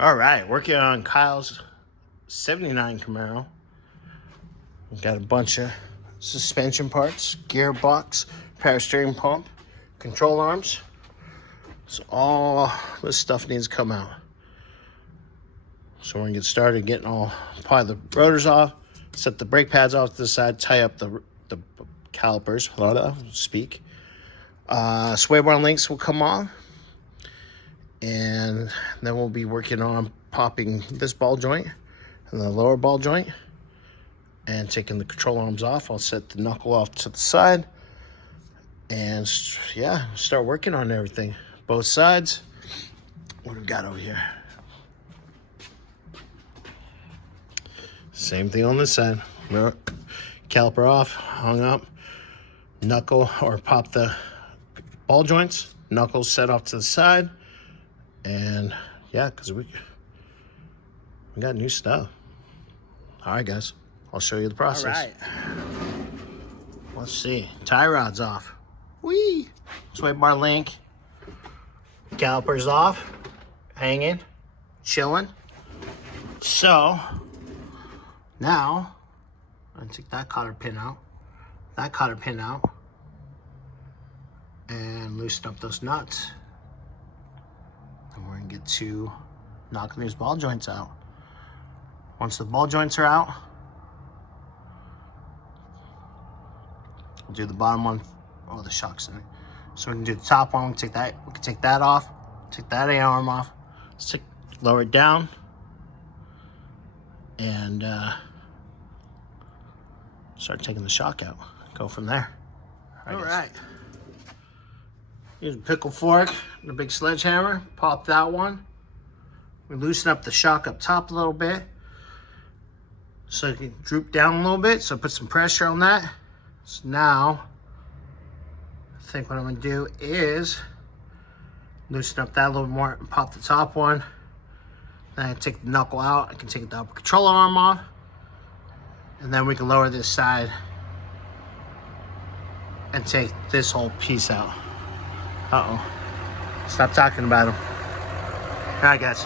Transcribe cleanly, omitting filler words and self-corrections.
All right, working on Kyle's 79 Camaro. We've got a bunch of suspension parts, gearbox, power steering pump, control arms. So all this stuff needs to come out. So we're gonna get started getting probably the rotors off, set the brake pads off to the side, tie up the calipers, speak. Sway bar links will come off. And then we'll be working on popping this ball joint and the lower ball joint and taking the control arms off. I'll set the knuckle off to the side and yeah, start working on everything. Both sides. What do we got over here? Same thing on this side. Caliper off, hung up, knuckle or pop the ball joints, knuckles set off to the side. And yeah, because we got new stuff. All right, guys, I'll show you the process. All right. Let's see. Tie rods off. Whee! Sway bar link. Calipers off. Hanging. Chilling. So now I'm gonna take that cotter pin out. That cotter pin out. And loosen up those nuts. And we're gonna get to knocking these ball joints out. Once the ball joints are out, we'll do the bottom one. Oh, the shock's in it. So we can do the top one. We can take that off. Take that arm off. Lower it down, and start taking the shock out. Go from there. All right. Use a pickle fork and a big sledgehammer. Pop that one. We loosen up the shock up top a little bit, so it can droop down a little bit. So put some pressure on that. So now, I think what I'm gonna do is loosen up that a little more and pop the top one. Then I take the knuckle out. I can take the upper control arm off, and then we can lower this side and take this whole piece out. Uh-oh. Stop talking about them. All right, guys.